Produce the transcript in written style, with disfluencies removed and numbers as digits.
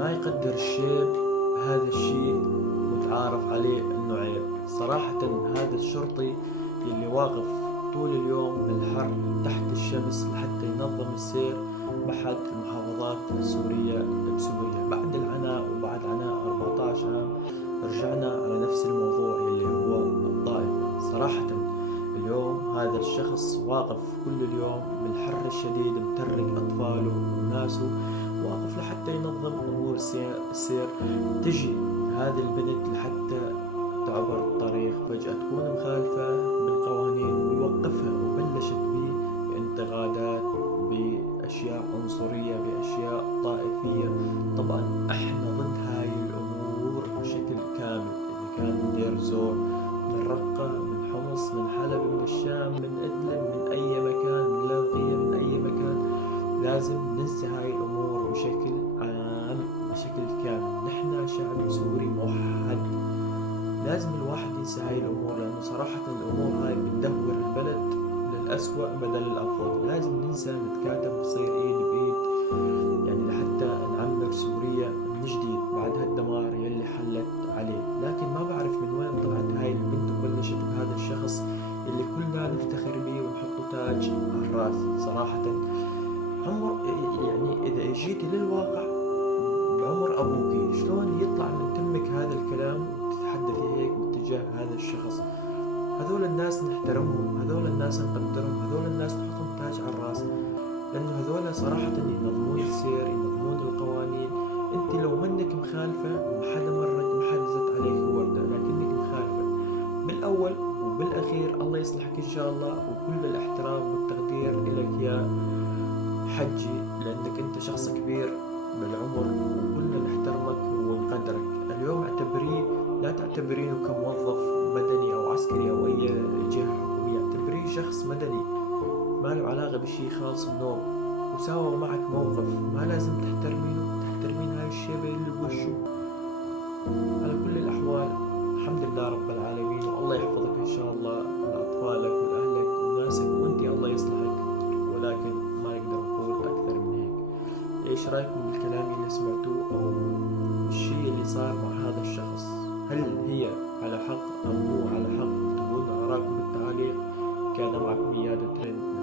ما يقدر الشيء، هذا الشيء متعارف عليه انه عيب. صراحة هذا الشرطي اللي واقف طول اليوم بالحر تحت الشمس لحتى ينظم السير بأحد المحافظات السورية بسوريا، بعد العناء وبعد عناء 14 عام رجعنا على نفس الموضوع اللي هو الطائرة. صراحة اليوم هذا الشخص واقف كل اليوم بالحر الشديد مترك أطفاله وناسه، واقف لحتى ينظم أمور السير. تجي هذه البنت لحتى تعبر الطريق فجأة تكون مخالفة بالقوانين ويوقفها، وبلشت بانتقادات بأشياء عنصرية بأشياء طائفية. طبعا احنا ضد هاي الأمور بشكل كامل. إذا كان من دير زور، من رقة، من حمص، من حلب، من الشام، من إدلب، من أي مكان، من لاذقية، من أي مكان، لازم ننسى هاي الأمور بشكل عام بشكل كامل. نحن شعب سوري موحد، لازم الواحد ينسى هاي الأمور، لأنه صراحة الأمور هاي بتدهور البلد للأسوأ بدل الأفضل. لازم ننسى، نتكاتف، نصير إيد بإيد، يعني لحتى نعمر سوريا من جديد بعد هالدمار يلي حلت عليه. لكن ما بعرف من وين طلعت هاي البنت وبلشت بهذا الشخص اللي كلنا نفتخر به ونحطه تاج على الراس. صراحة عمر، يعني إذا جيتي للواقع بعمر أبوك، شلون يطلع من تمك هذا الكلام وتتحدثي هيك باتجاه هذا الشخص؟ هذول الناس نحترمهم، هذول الناس نقدرهم، هذول الناس نحطهم تاج على الراس، لأنه هذول صراحة ينظمون السير، ينظمون القوانين. أنت لو منك مخالفة ما حدا مرك، ما حدا زت عليك وردة، لكنك مخالفة. بالأول وبالأخير الله يصلحك إن شاء الله، وكل الاحترام والتقدير إلك يا حجي، لأنك أنت شخص كبير بالعمر وكلنا نحترمك ونقدرك. اليوم اعتبريه، لا تعتبرينه كموظف مدني أو عسكري أو أي جهة حكومية، اعتبريه شخص مدني ما له علاقة بشي خاص بنوب، وساوى معك موقف ما لازم تحترمينه، تحترمين هاي الشيبة اللي بوشه. على كل الأحوال الحمد لله رب العالمين، والله يحفظك إن شاء الله لأطفالك ولأهلك وناسك، وأنتي الله يصلحك. ولكن ما نقدر نقول أكثر من هيك. إيش رأيكم بالكلام اللي سمعتوه أو الشيء اللي صار مع هذا الشخص؟ هل هي على حق أم مو على حق؟ اكتبوا لنا آراءكم بالتعليق. كان معكم إياد ترند.